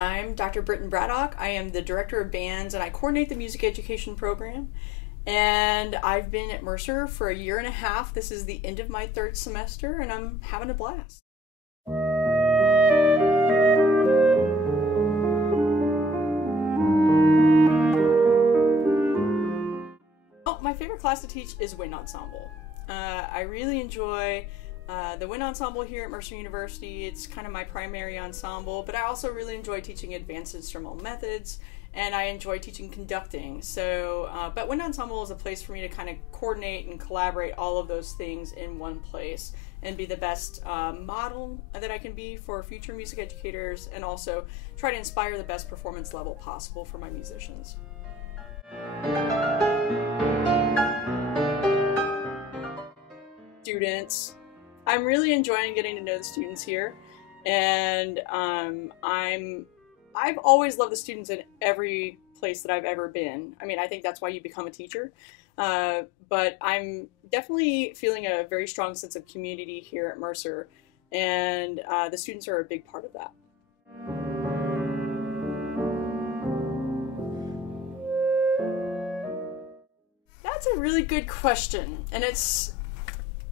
I'm Dr. Brittan Braddock. I am the director of bands and I coordinate the music education program. And I've been at Mercer for a year and a half. This is the end of my third semester and I'm having a blast. Oh, my favorite class to teach is wind ensemble. I really enjoy the wind ensemble here at Mercer University. It's kind of my primary ensemble, but I also really enjoy teaching advanced instrumental methods, and I enjoy teaching conducting. But wind ensemble is a place for me to kind of coordinate and collaborate all of those things in one place and be the best model that I can be for future music educators, and also try to inspire the best performance level possible for my musicians. Students. I'm really enjoying getting to know the students here, and I've always loved the students in every place that I've ever been. I mean, I think that's why you become a teacher, but I'm definitely feeling a very strong sense of community here at Mercer, and the students are a big part of that. That's a really good question, and it's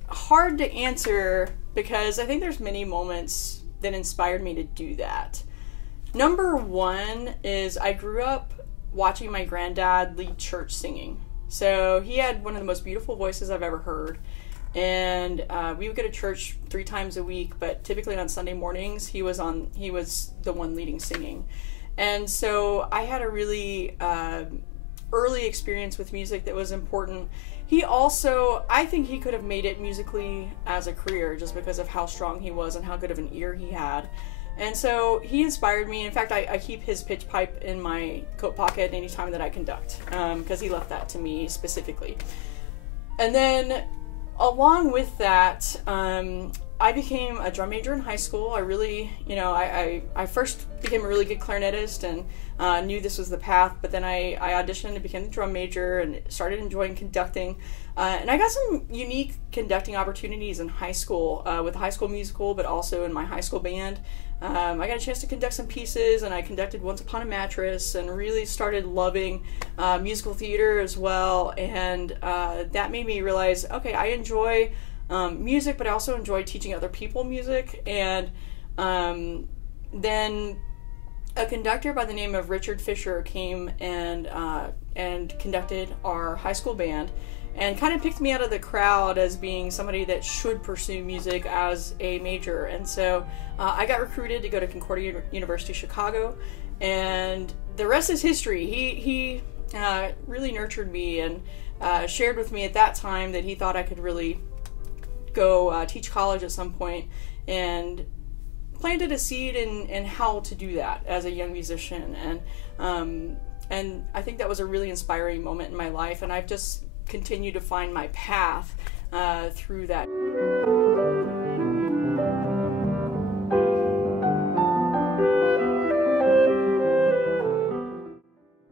hard to answer because I think there's many moments that inspired me to do that. Number one is I grew up watching my granddad lead church singing. So he had one of the most beautiful voices I've ever heard, and we would go to church 3 times a week, but typically on Sunday mornings he was the one leading singing. And so I had a really early experience with music that was important. He also, I think he could have made it musically as a career just because of how strong he was and how good of an ear he had. And so he inspired me. In fact, I keep his pitch pipe in my coat pocket anytime that I conduct, because he left that to me specifically. And then along with that, I became a drum major in high school. I really, I first became a really good clarinetist and knew this was the path, but then I auditioned and became the drum major and started enjoying conducting. And I got some unique conducting opportunities in high school with the high school musical, but also in my high school band. I got a chance to conduct some pieces, and I conducted Once Upon a Mattress and really started loving musical theater as well. And that made me realize, okay, I enjoy music, but I also enjoy teaching other people music. And then a conductor by the name of Richard Fisher came and conducted our high school band and kind of picked me out of the crowd as being somebody that should pursue music as a major. And so I got recruited to go to Concordia University, Chicago, and the rest is history. He really nurtured me and shared with me at that time that he thought I could really go teach college at some point, and planted a seed in how to do that as a young musician. And I think that was a really inspiring moment in my life, and I've just continued to find my path through that.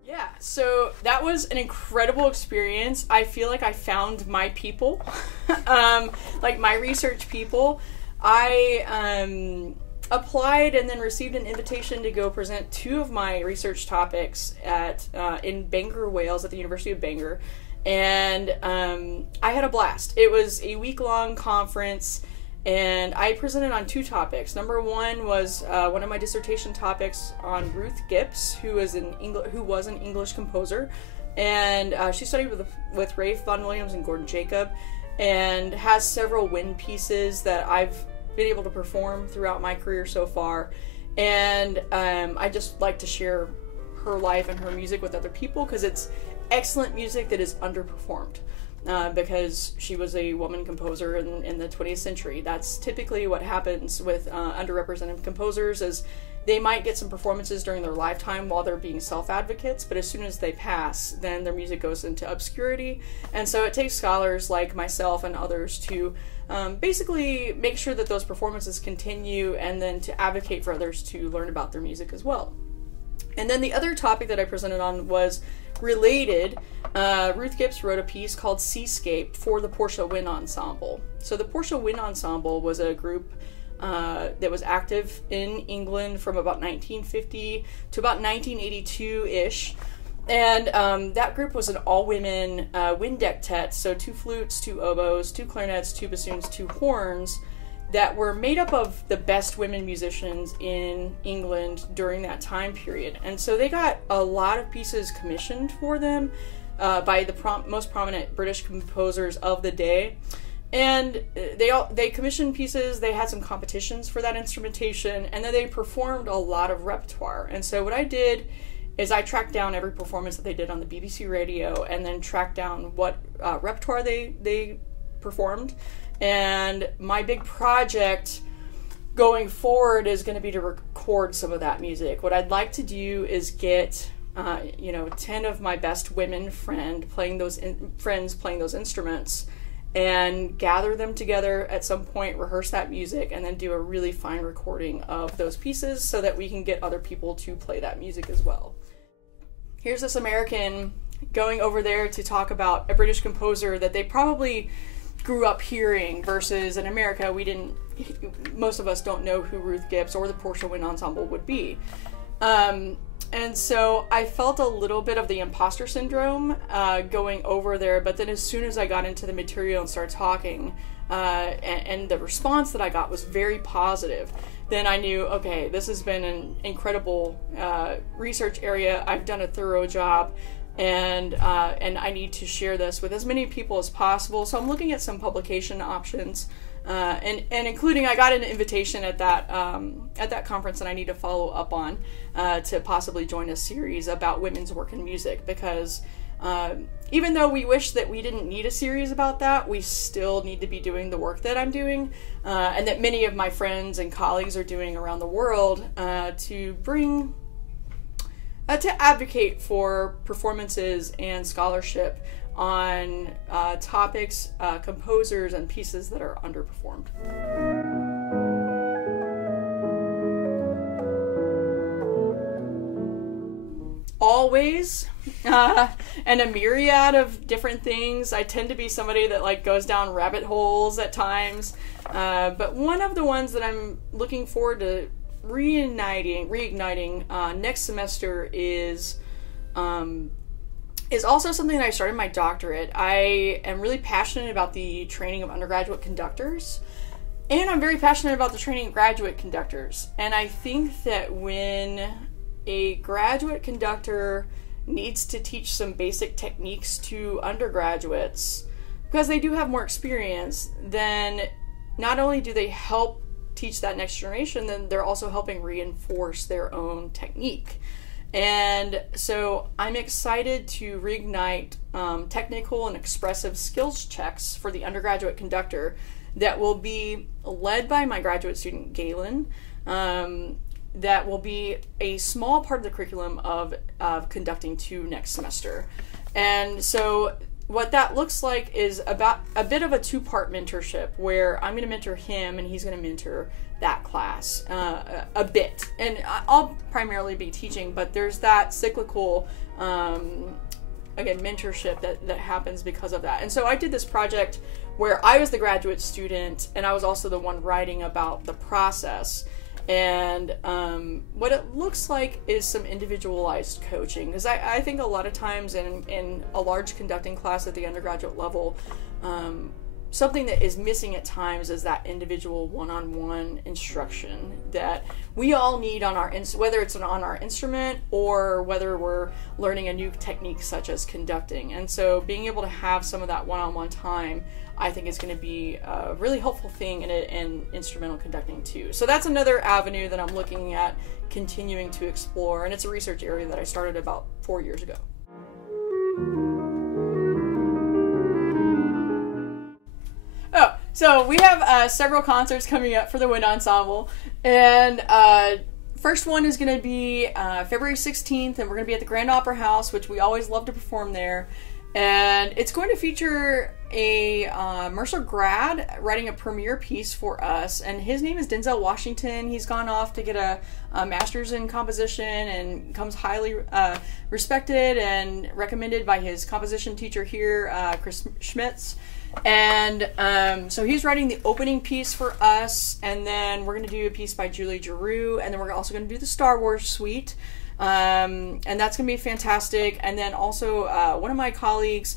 Yeah, so that was an incredible experience. I feel like I found my people, like my research people. I applied and then received an invitation to go present 2 of my research topics in Bangor, Wales, at the University of Bangor, and I had a blast. It was a week-long conference, and I presented on 2 topics. Number 1 was one of my dissertation topics on Ruth Gibbs, who was an English composer, and she studied with Rafe Vaughan Williams and Gordon Jacob, and has several wind pieces that I've been able to perform throughout my career so far. And I just like to share her life and her music with other people because it's excellent music that is underperformed, because she was a woman composer in the 20th century. That's typically what happens with underrepresented composers, is they might get some performances during their lifetime while they're being self-advocates, but as soon as they pass, then their music goes into obscurity. And so it takes scholars like myself and others to basically make sure that those performances continue, and then to advocate for others to learn about their music as well. And then the other topic that I presented on was related. Ruth Gibbs wrote a piece called Seascape for the Portia Wind Ensemble. So the Portia Wind Ensemble was a group that was active in England from about 1950 to about 1982-ish. And that group was an all-women wind dectet, so 2 flutes, 2 oboes, 2 clarinets, 2 bassoons, 2 horns, that were made up of the best women musicians in England during that time period. And so they got a lot of pieces commissioned for them by the most prominent British composers of the day. And they commissioned pieces, they had some competitions for that instrumentation, and then they performed a lot of repertoire. And so what I did is I tracked down every performance that they did on the BBC radio, and then tracked down what repertoire they performed. And my big project going forward is going to be to record some of that music. What I'd like to do is get 10 of my best women friends playing those instruments, and gather them together at some point, rehearse that music, and then do a really fine recording of those pieces so that we can get other people to play that music as well. Here's this American going over there to talk about a British composer that they probably grew up hearing, versus in America, most of us don't know who Ruth Gibbs or the Portia Wind Ensemble would be. And so I felt a little bit of the imposter syndrome going over there, but then as soon as I got into the material and started talking, and the response that I got was very positive, then I knew, okay, this has been an incredible research area. I've done a thorough job, and I need to share this with as many people as possible. So I'm looking at some publication options, and including, I got an invitation at that conference that I need to follow up on to possibly join a series about women's work in music, because even though we wish that we didn't need a series about that, we still need to be doing the work that I'm doing, and that many of my friends and colleagues are doing around the world, to advocate for performances and scholarship on topics, composers, and pieces that are underperformed. Always, and a myriad of different things. I tend to be somebody that goes down rabbit holes at times, but one of the ones that I'm looking forward to reigniting next semester is also something that I started my doctorate. I am really passionate about the training of undergraduate conductors, and I'm very passionate about the training of graduate conductors. And I think that when a graduate conductor needs to teach some basic techniques to undergraduates, because they do have more experience, then not only do they help teach that next generation, then they're also helping reinforce their own technique. And so I'm excited to reignite technical and expressive skills checks for the undergraduate conductor that will be led by my graduate student Galen. That will be a small part of the curriculum of Conducting 2 next semester. And so what that looks like is about a bit of a 2-part mentorship, where I'm going to mentor him and he's going to mentor that class a bit. And I'll primarily be teaching, but there's that cyclical, mentorship that happens because of that. And so I did this project where I was the graduate student and I was also the one writing about the process. And what it looks like is some individualized coaching, because I think a lot of times in a large conducting class at the undergraduate level, something that is missing at times is that individual one-on-one instruction that we all need on whether it's on our instrument or whether we're learning a new technique such as conducting. And so being able to have some of that one-on-one time, I think, is going to be a really helpful thing in instrumental conducting too. So that's another avenue that I'm looking at continuing to explore, and it's a research area that I started about 4 years ago. Oh, so we have several concerts coming up for the Wind Ensemble, and first one is going to be February 16th, and we're going to be at the Grand Opera House, which we always love to perform there. And it's going to feature a Mercer grad writing a premiere piece for us, and his name is Denzel Washington. He's gone off to get a master's in composition and comes highly respected and recommended by his composition teacher here, Chris Schmitz. And so he's writing the opening piece for us, and then we're going to do a piece by Julie Giroux, and then we're also going to do the Star Wars suite. And that's going to be fantastic. And then also one of my colleagues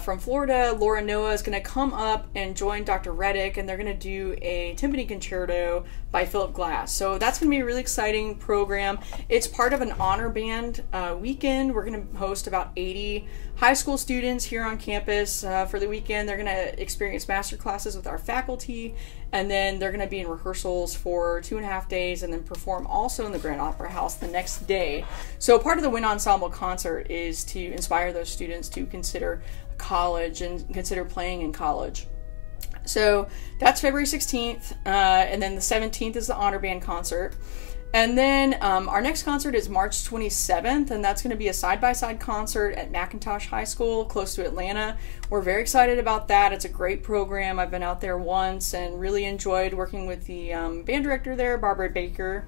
from Florida, Laura Noah, is going to come up and join Dr. Reddick, and they're going to do a timpani concerto by Philip Glass. So that's going to be a really exciting program. It's part of an honor band weekend. We're going to host about 80 high school students here on campus for the weekend. They're going to experience master classes with our faculty, and then they're going to be in rehearsals for 2.5 days and then perform also in the Grand Opera House the next day. So part of the Wind Ensemble concert is to inspire those students to consider college and consider playing in college. So that's February 16th, and then the 17th is the Honor Band concert. And then our next concert is March 27th, and that's going to be a side-by-side concert at McIntosh High School, close to Atlanta. We're very excited about that. It's a great program. I've been out there once and really enjoyed working with the band director there, Barbara Baker.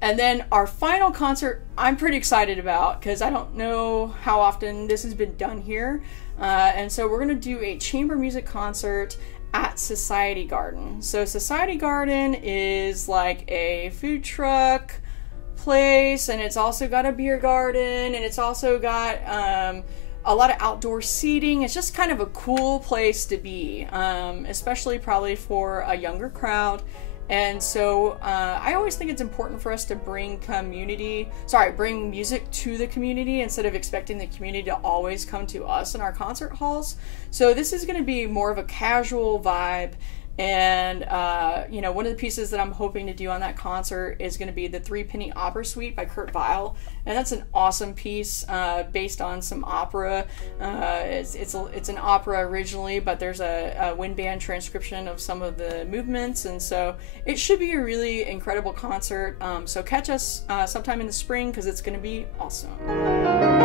And then our final concert I'm pretty excited about because I don't know how often this has been done here. And so we're going to do a chamber music concert at Society Garden. So Society Garden is like a food truck place, and it's also got a beer garden, and it's also got a lot of outdoor seating. It's just kind of a cool place to be, especially probably for a younger crowd. And so I always think it's important for us to bring music to the community instead of expecting the community to always come to us in our concert halls. So this is going to be more of a casual vibe. And, one of the pieces that I'm hoping to do on that concert is going to be the Three Penny Opera Suite by Kurt Weill. And that's an awesome piece based on some opera. It's an opera originally, but there's a wind band transcription of some of the movements. And so it should be a really incredible concert. So catch us sometime in the spring because it's going to be awesome.